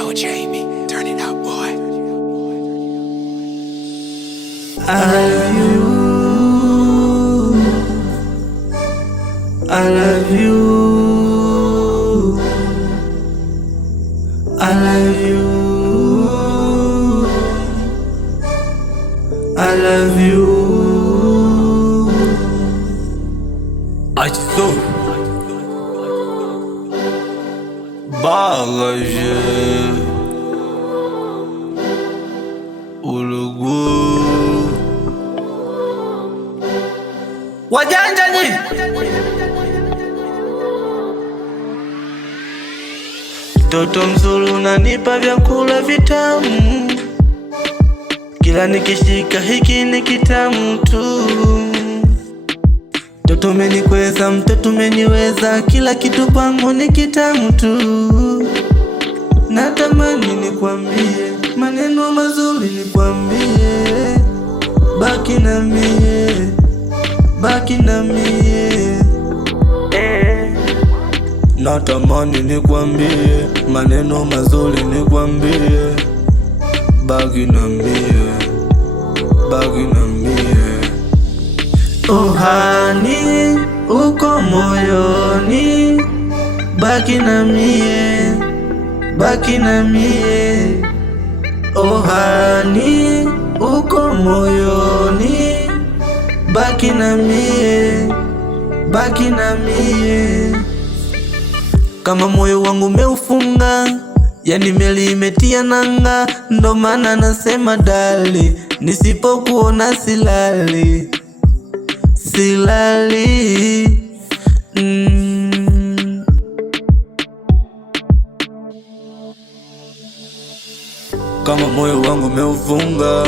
L Jamie, turn it up, boy. I love you. I love you. I love you. I love you. Açtım bagajı Urugu wajanja ni toto mzuri, unanipa vyakula vitamu, kila nikishika hiki ni kitamu tu. Mtoto umenikweza, mtoto umeniweza, kila kitu kwangu ni kitamu tu. Natamani nikwambie maneno mazuri, nikwambie baki na mie, baki na mie. Natamani nikwambie maneno mazuri, nikwambie baki na mie, baki na mie. Oh honey, uko moyoni, baki na mie, baki na mie. Oh honey, uko moyoni, baki na mie, baki na mie. Kama moyo wangu umeufunga, yani meli imetia nanga, ndo maana nasema dali, nisipokuona silali, silali. Kama moyo wangu umeufunga,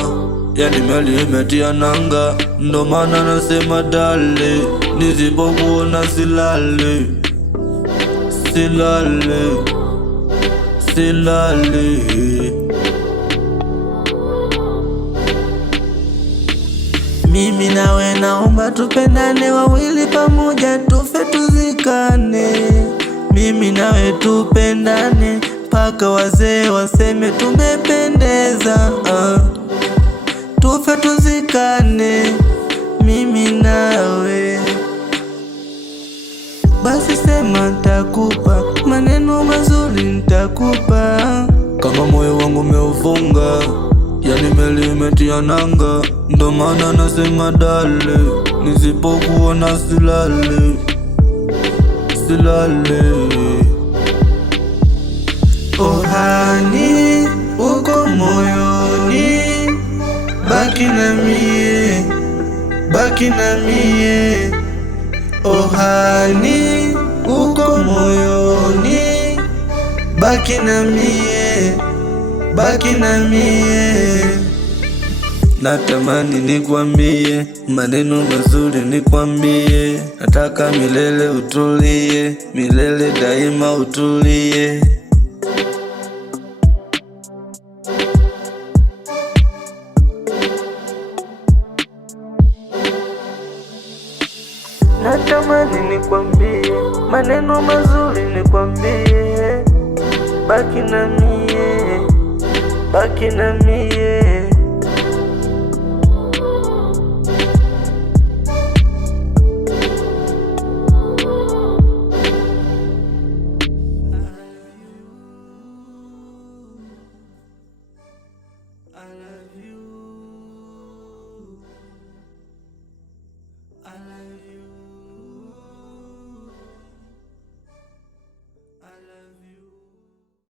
yani meli imetia nanga, ndo maana nasema dali, nisipokuona silali, silali, silali. Mimi nawe naomba tupendane wawili pamoja, tufe tuzikane. Mimi nawe tupendane mpaka wazee waseme tumependeza. Tufe tuzikane, mimi nawe. Basi sema nitakupa maneno mazuri, nitakupa. Kama moyo wangu umeufunga, yani meli imetia nanga, ndo maana nasema dale, nisipokuona silale, silale. Oh honey, uko moyoni, baki na mie, baki na mie. Oh honey, uko moyoni, baki na mie, baki na mie. Natamani nikwambie maneno mazuri, nikwambie nataka milele utulie, milele daima utulie. Natamani nikwambie maneno mazuri, nikwambie baki na mie, baki na mie.